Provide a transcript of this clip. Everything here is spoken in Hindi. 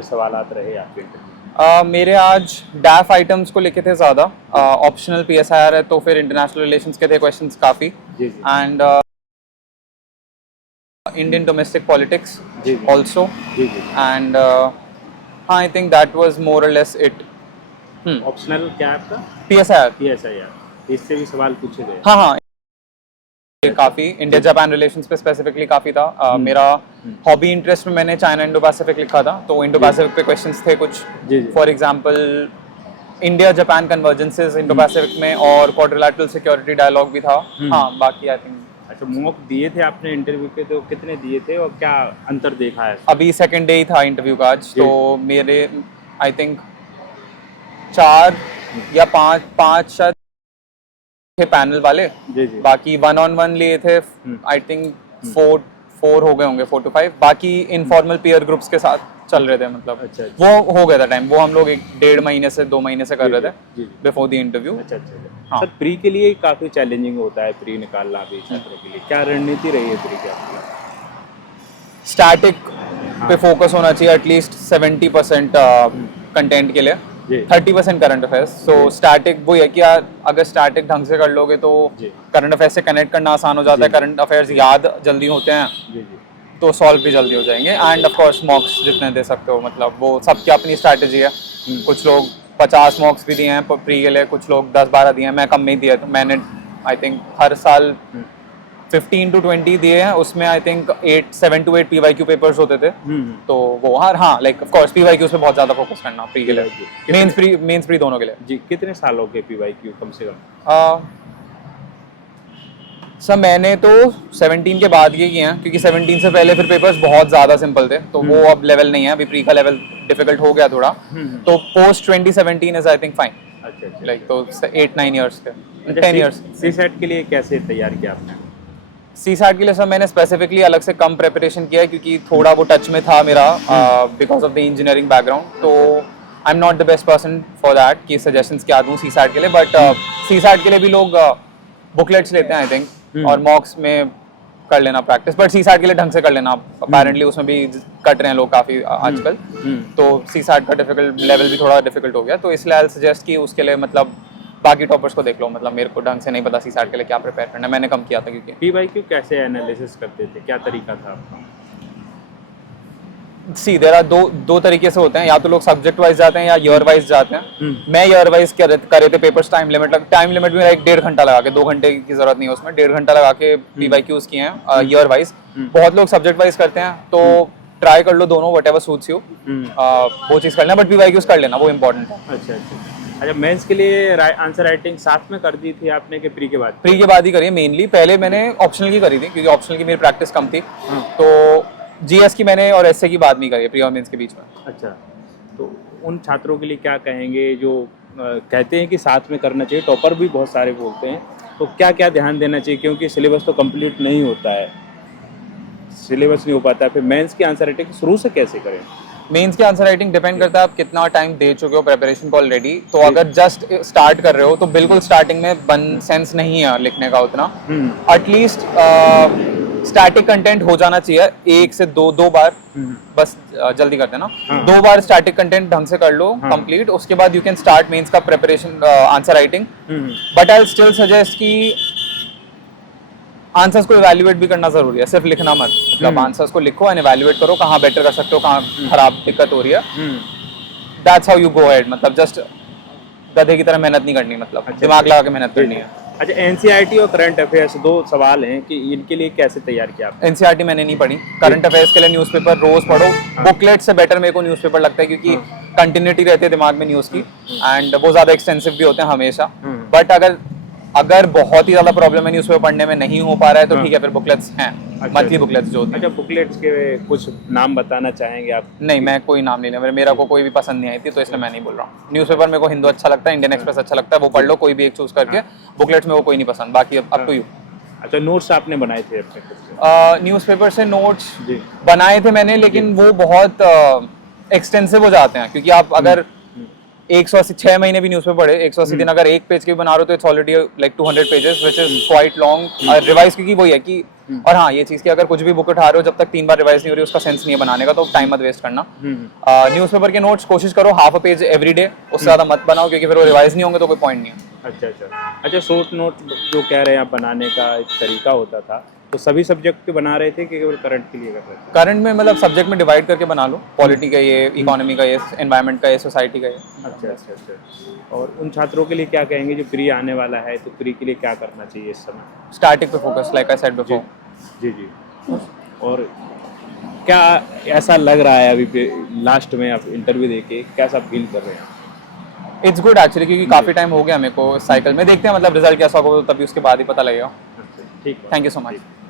सवालात रहे आपके इंटरव्यू में? मेरे आज डैफ आइटम्स को लेके थे ज़्यादा, ऑप्शनल पीएसआईआर है तो फिर इंटरनेशनल रिलेशंस के थे क्वेश्चंस काफ़ी, जी जी एंड इंडियन डोमेस्टिक पॉलिटिक्स जी जी ऑल्सो, जी जी। एंड हाँ I think that was more or less it. Optional क्या है आपका? पीएसआईआर, PSIR, इससे भी सवाल पूछे गए? हाँ हाँ, काफ़ी जी इंडिया जापान रिलेशंस पे स्पेसिफिकली काफ़ी था। मेरा हॉबी इंटरेस्ट में मैंने चाइना इंडो पैसिफिक लिखा था, तो इंडो पैसिफिक पे क्वेश्चंस थे कुछ। जी जी for example India Japan convergences Indo Pacific में, और क्वाड्रिलैटरल सिक्योरिटी डायलॉग भी था। हाँ बाकी आई थिंक अच्छा, मॉक दिए थे आपने इंटरव्यू के, तो कितने दिए थे और क्या अंतर देखा है? अभी सेकंड डे ही था इंटरव्यू का आज, जी। तो मेरे आई थिंक 4 या 5 शायद थे पैनल वाले, जी जी बाकी 1-on-1 लिए थे आई थिंक 4 हो गए होंगे, 4 to 5, बाकी इनफॉर्मल पीयर ग्रुप्स के साथ चल रहे थे। मतलब अच्छा, अच्छा। वो हो गया था टाइम, वो हम लोग 1-1.5 महीने से 2 महीने से कर रहे थे जी, जी। Before the interview. अच्छा अच्छा। हाँ। सर, प्री के लिए काफ़ी चैलेंजिंग होता है, प्री निकालना भी छात्रों के लिए। क्या रणनीति रही है प्री की आपकी? स्टैटिक पे फोकस होना चाहिए एटलीस्ट 70% कंटेंट के लिए, जी 30% करंट अफेयर्स। सो स्टैटिक वो है कि यार अगर स्टैटिक ढंग से कर लोगे तो जी करंट अफेयर्स से कनेक्ट करना आसान हो जाता है, करंट अफेयर्स याद जल्दी होते हैं जी जी तो सॉल्व भी जल्दी हो जाएंगे। एंड ऑफ कोर्स मॉक्स जितने दे सकते हो, मतलब वो सबकी अपनी स्ट्रैटेजी है। कुछ लोग 50 मॉक्स भी दिए हैं प्री के लिए, कुछ लोग 10-12 दिए हैं, मैं कम में ही दिया, तो मैंने आई थिंक हर साल 15 to 20 दिए हैं, उसमें I think 7 to 8 PYQ papers होते थे। तो वो हाँ लाइक ऑफ कोर्स PYQs पे बहुत ज़्यादा फोकस करना प्री के लिए, PYQ मेंस प्री दोनों के लिए। जी। कितने सालों के PYQ कम से कम? सर मैंने तो 17 के बाद ये किए हैं, क्योंकि 17 से पहले फिर पेपर्स बहुत ज़्यादा सिंपल थे, तो वो अब लेवल नहीं है, अभी प्री का लेवल डिफिकल्ट हो गया थोड़ा। तो post 2017 is I think fine, अच्छा अच्छा। लाइक तो 8-9 ईयर्स के, अच्छा, 10 ईयर्स। CSAT के लिए कैसे तैयार किया आपने? CSAT के लिए सर मैंने स्पेसिफिकली अलग से कम प्रिपरेशन किया है, क्योंकि थोड़ा वो टच में था मेरा because of the engineering background. तो I am not the best person for that कि सजेशंस क्या दूँ CSAT के लिए, बट CSAT के लिए भी लोग बुकलेट्स लेते हैं आई थिंक, और मॉक्स में कर लेना प्रैक्टिस, बट CSAT के लिए ढंग से कर लेना। अपेरेंटली उसमें भी कट रहे हैं लोग काफ़ी आजकल, तो CSAT का डिफिकल्ट लेवल भी थोड़ा डिफिकल्ट हो गया, तो इसलिए आई सजेस्ट कि उसके लिए मतलब बाकी टॉपर्स को देख लो। मतलब मेरे को ढंग से नहीं पता CSAT के लिए क्या प्रिपेयर करना है, मैंने कम किया था क्योंकि PYQ कैसे एनालिसिस करते थे, क्या तरीका था आपका? सी देयर आर दो तरीके से होते हैं, या तो लोग सब्जेक्ट वाइज जाते हैं या ईयर वाइज जाते हैं। मैं ईयर वाइज करे थे पेपर्स, टाइम लिमिट भी मेरा 1-1.5 घंटा लगा के, 2 घंटे की जरूरत नहीं है उसमें, 1.5 घंटा लगा के PYQs किए हैं ईयर वाइज। बहुत लोग सब्जेक्ट वाइज करते हैं, तो ट्राई कर लो दोनों, वट एवर सूट्स यू, वो चीज़ कर लेना, बट PYQs कर लेना, वो इम्पोर्टेंट है। अच्छा अच्छा। अच्छा, मेंस के लिए आंसर राइटिंग साथ में कर दी थी आपने कि प्री के बाद? प्री के बाद ही करी है मेनली, पहले मैंने ऑप्शनल की करी थी, क्योंकि ऑप्शनल की मेरी प्रैक्टिस कम थी। तो GS की मैंने और एसए की बाद नहीं करी है, प्री और मेंस के बीच में। अच्छा, तो उन छात्रों के लिए क्या कहेंगे जो कहते हैं कि साथ में करना चाहिए? टॉपर भी बहुत सारे बोलते हैं, तो क्या क्या ध्यान देना चाहिए, क्योंकि सिलेबस तो कंप्लीट नहीं होता है, सिलेबस नहीं हो पाता है, फिर मेंस की आंसर राइटिंग शुरू से कैसे करें? मेंस की आंसर राइटिंग डिपेंड करता है आप कितना टाइम दे चुके हो प्रिपरेशन को ऑलरेडी। तो अगर जस्ट स्टार्ट कर रहे हो तो बिल्कुल स्टार्टिंग में सेंस नहीं है लिखने का उतना। एटलीस्ट स्टैटिक कंटेंट हो जाना चाहिए 1 से 2 बार, बस जल्दी करते हैं ना, 2 बार स्टैटिक कंटेंट ढंग से कर लो कंप्लीट, उसके बाद यू कैन स्टार्ट मेंस का preparation answer writing. But I still suggest कि आंसर्स को इवैल्यूएट भी करना जरूरी है, सिर्फ लिखना मत। मतलब आंसर्स को लिखो एंड इवैल्यूएट करो, कहाँ बेटर कर सकते हो, कहाँ खराब दिक्कत हो रही है। That's how you go ahead, मतलब जस्ट गधे की तरह मेहनत नहीं करनी, मतलब दिमाग लगा के मेहनत करनी है। अच्छा, NCERT और करंट अफेयर्स 2 सवाल हैं कि इनके लिए कैसे तैयार किया आपने? NCERT मैंने नहीं पढ़ी, करंट अफेयर्स के लिए न्यूज़पेपर रोज पढ़ो। बुकलेट से बेटर मेरे को न्यूज़पेपर लगता है, क्योंकि कंटिन्यूटी रहती है दिमाग में न्यूज़ की, एंड वो ज़्यादा एक्सटेंसिव भी होते हैं हमेशा। बट अगर बहुत ही ज़्यादा प्रॉब्लम है न्यूज़पेपर पढ़ने में, नहीं हो पा रहा है, तो ठीक है, फिर बुकलेट्स हैं, मंथली बुकलेट्स जो होती हैं। अच्छा, बुकलेट्स के कुछ नाम बताना चाहेंगे आप? नहीं, मैं कोई नाम नहीं ले, मेरा को कोई भी पसंद नहीं आई थी, तो इसलिए मैं नहीं बोल रहा हूँ। न्यूज़पेपर मेरे को हिंदू अच्छा लगता है, इंडियन एक्सप्रेस अच्छा लगता है, वो पढ़ लो कोई भी एक चूज करके। बुकलेट्स में वो कोई नहीं पसंद, बाकी अप टू यू। अच्छा, नोट्स आपने बनाए थे अपने खुद से? न्यूज़पेपर से नोट्स बनाए थे मैंने, लेकिन वो बहुत एक्सटेंसिव हो जाते हैं, क्योंकि आप अगर 180 6 महीने भी न्यूज़पेपर पढ़े, 180 दिन अगर एक पेज के भी बना रहे हो तो it's already like 200 pages, which is quite long revise, क्योंकि वही है कि और हाँ ये चीज़ कि अगर कुछ भी बुक उठा रहे हो जब तक 3 बार रिवाइज नहीं हो रही उसका सेंस नहीं है बनाने का, तो टाइम मत वेस्ट करना। न्यूज़पेपर के नोट्स कोशिश करो half a page every day, उससे ज़्यादा मत बनाओ क्योंकि फिर वो रिवाइज नहीं होंगे तो कोई पॉइंट नहीं है। अच्छा, शॉर्ट नोट जो कह रहे हैं आप बनाने का एक तरीका होता था, तो सभी सब्जेक्ट के बना रहे थे कि केवल करंट के लिए कर रहे थे? करंट में मतलब सब्जेक्ट में डिवाइड करके बना लो, पॉलिटी का ये, इकोनॉमी का ये, एनवायरनमेंट का ये, सोसाइटी का ये। अच्छा। और उन छात्रों के लिए क्या कहेंगे जो प्री आने वाला है, तो प्री के लिए क्या करना चाहिए इस समय? स्टैटिक पे focus, like I said before. जी। और क्या ऐसा लग रहा है अभी लास्ट में आप इंटरव्यू देके कैसा फील कर रहे हैं? इट्स गुड एक्चुअली, क्योंकि काफ़ी टाइम हो गया मेरे को इस साइकिल में। देखते हैं मतलब रिजल्ट कैसा होगा तभी उसके बाद ही पता लगेगा। ठीक है, थैंक यू सो मच।